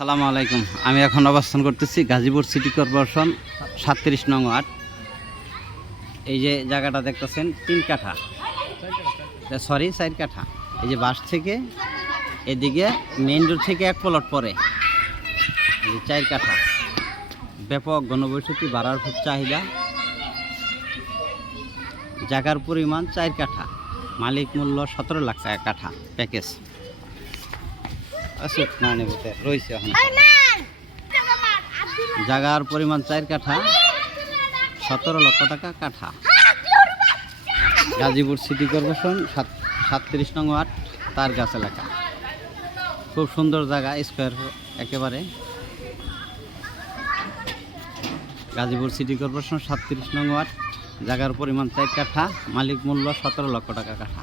সালামু আলাইকুম। আমি এখন অবস্থান করতেছি গাজীপুর সিটি কর্পোরেশন সাতত্রিশ নং ওয়ার্ড। এই যে জায়গাটা দেখতেছেন, তিন কাঠা। সরি চার কাঠা। এই যে বাস থেকে এদিকে মেইন রোড থেকে এক প্লট পরে। এই চার কাঠা। ব্যাপক গণবসতি বাড়ার খুব চাহিদা। জায়গার পরিমাণ চার কাঠা। মালিক মূল্য সতেরো লাখ টাকা কাঠা, প্যাকেজ। আসুক না রয়েছে এখন। জায়গার পরিমাণ চার কাঠা সতেরো লক্ষ টাকা কাঠা। গাজীপুর সিটি কর্পোরেশন সাত সাতত্রিশ নং ওয়ার্ড তার গাছ এলাকা। খুব সুন্দর জায়গা স্কোয়ার একেবারে। গাজীপুর সিটি কর্পোরেশন সাতত্রিশ নং ওয়ার্ড জায়গার পরিমাণ চার কাঠা মালিক মূল্য সতেরো লক্ষ টাকা কাঠা।